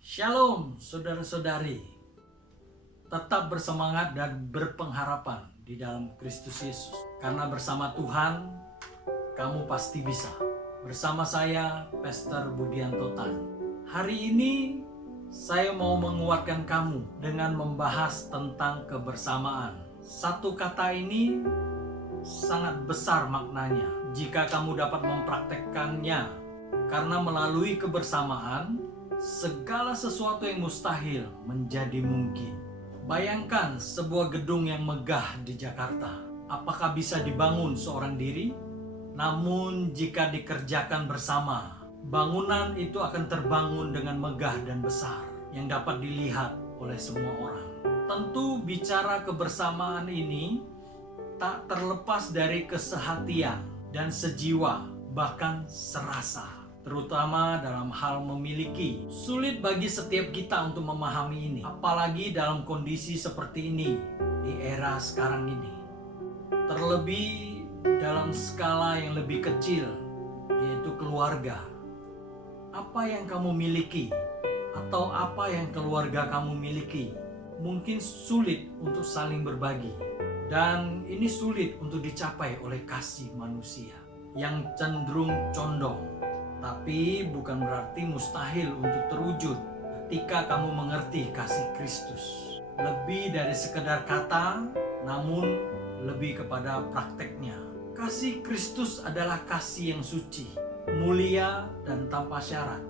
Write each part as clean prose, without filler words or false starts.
Shalom saudara-saudari, tetap bersemangat dan berpengharapan di dalam Kristus Yesus. Karena bersama Tuhan, kamu pasti bisa. Bersama saya, Pastor Budianto Tan. Hari ini, saya mau menguatkan kamu dengan membahas tentang kebersamaan. Satu kata ini sangat besar maknanya jika kamu dapat mempraktekkannya. Karena melalui kebersamaan, segala sesuatu yang mustahil menjadi mungkin. Bayangkan sebuah gedung yang megah di Jakarta. Apakah bisa dibangun seorang diri? Namun jika dikerjakan bersama, bangunan itu akan terbangun dengan megah dan besar yang dapat dilihat oleh semua orang. Tentu bicara kebersamaan ini tak terlepas dari kesehatian dan sejiwa, bahkan serasa. Terutama dalam hal memiliki. Sulit bagi setiap kita untuk memahami ini, apalagi dalam kondisi seperti ini di era sekarang ini. Terlebih dalam skala yang lebih kecil, yaitu keluarga. Apa yang kamu miliki atau apa yang keluarga kamu miliki mungkin sulit untuk saling berbagi, dan ini sulit untuk dicapai oleh kasih manusia yang cenderung condong. Tapi bukan berarti mustahil untuk terwujud ketika kamu mengerti kasih Kristus. Lebih dari sekedar kata, namun lebih kepada prakteknya. Kasih Kristus adalah kasih yang suci, mulia, dan tanpa syarat.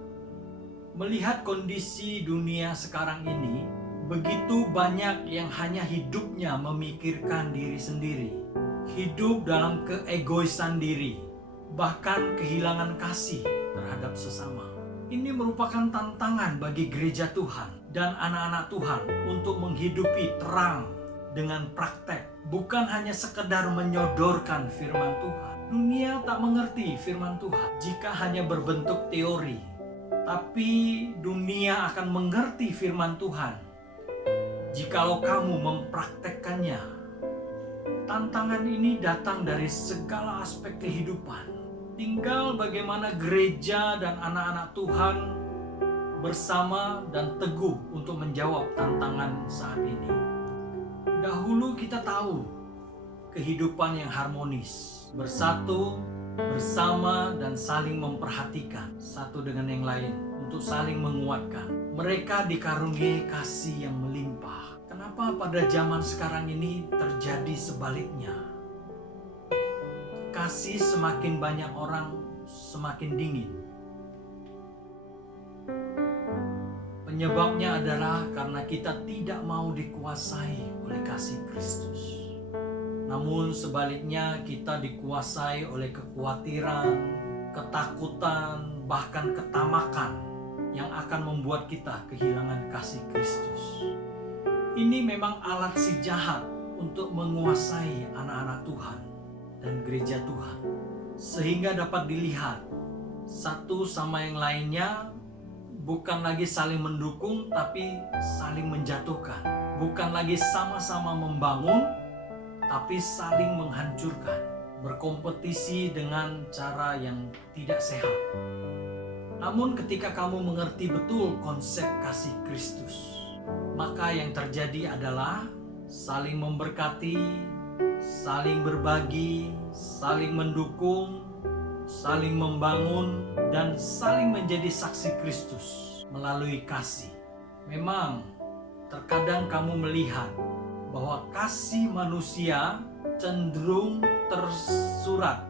Melihat kondisi dunia sekarang ini, begitu banyak yang hanya hidupnya memikirkan diri sendiri. Hidup dalam keegoisan diri, bahkan kehilangan kasih terhadap sesama. Ini merupakan tantangan bagi gereja Tuhan dan anak-anak Tuhan untuk menghidupi terang dengan praktek, bukan hanya sekedar menyodorkan firman Tuhan. Dunia tak mengerti firman Tuhan jika hanya berbentuk teori, tapi dunia akan mengerti firman Tuhan jikalau kamu mempraktekkannya. Tantangan ini datang dari segala aspek kehidupan. Tinggal bagaimana gereja dan anak-anak Tuhan bersama dan teguh untuk menjawab tantangan saat ini. Dahulu kita tahu kehidupan yang harmonis, bersatu, bersama, dan saling memperhatikan satu dengan yang lain untuk saling menguatkan. Mereka dikaruniai kasih yang melimpah. Kenapa pada zaman sekarang ini terjadi sebaliknya? Kasih semakin banyak orang, semakin dingin. Penyebabnya adalah karena kita tidak mau dikuasai oleh kasih Kristus. Namun sebaliknya kita dikuasai oleh kekhawatiran, ketakutan, bahkan ketamakan yang akan membuat kita kehilangan kasih Kristus. Ini memang alat si jahat untuk menguasai anak-anak Tuhan dan gereja Tuhan, sehingga dapat dilihat satu sama yang lainnya bukan lagi saling mendukung, tapi saling menjatuhkan. Bukan lagi sama-sama membangun, tapi saling menghancurkan, berkompetisi dengan cara yang tidak sehat. Namun ketika kamu mengerti betul konsep kasih Kristus, maka yang terjadi adalah saling memberkati, saling berbagi, saling mendukung, saling membangun, dan saling menjadi saksi Kristus melalui kasih. Memang terkadang kamu melihat bahwa kasih manusia cenderung tersurat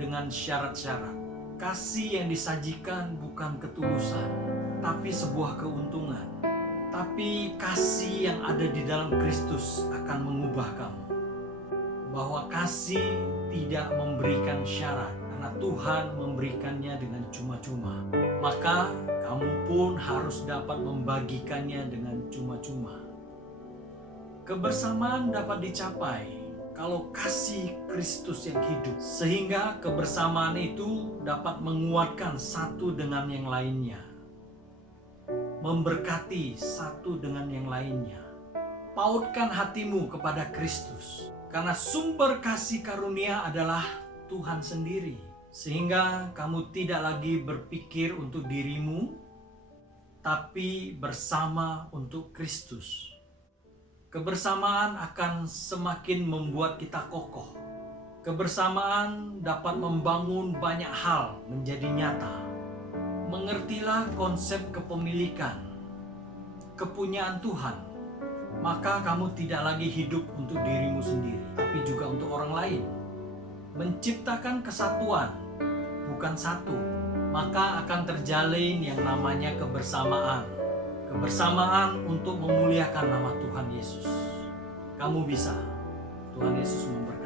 dengan syarat-syarat. Kasih yang disajikan bukan ketulusan, tapi sebuah keuntungan. Tapi kasih yang ada di dalam Kristus akan mengubah kamu. Bahwa kasih tidak memberikan syarat, karena Tuhan memberikannya dengan cuma-cuma. Maka kamu pun harus dapat membagikannya dengan cuma-cuma. Kebersamaan dapat dicapai kalau kasih Kristus yang hidup, sehingga kebersamaan itu dapat menguatkan satu dengan yang lainnya, memberkati satu dengan yang lainnya. pautkan hatimu kepada Kristus. Karena sumber kasih karunia adalah Tuhan sendiri. Sehingga kamu tidak lagi berpikir untuk dirimu, tapi bersama untuk Kristus. Kebersamaan akan semakin membuat kita kokoh. Kebersamaan dapat membangun banyak hal menjadi nyata. Mengertilah konsep kepemilikan, kepunyaan Tuhan. Maka kamu tidak lagi hidup untuk dirimu sendiri, tapi juga untuk orang lain. Menciptakan kesatuan, bukan satu, maka akan terjalin yang namanya kebersamaan. Kebersamaan untuk memuliakan nama Tuhan Yesus. Kamu bisa. Tuhan Yesus memberkati.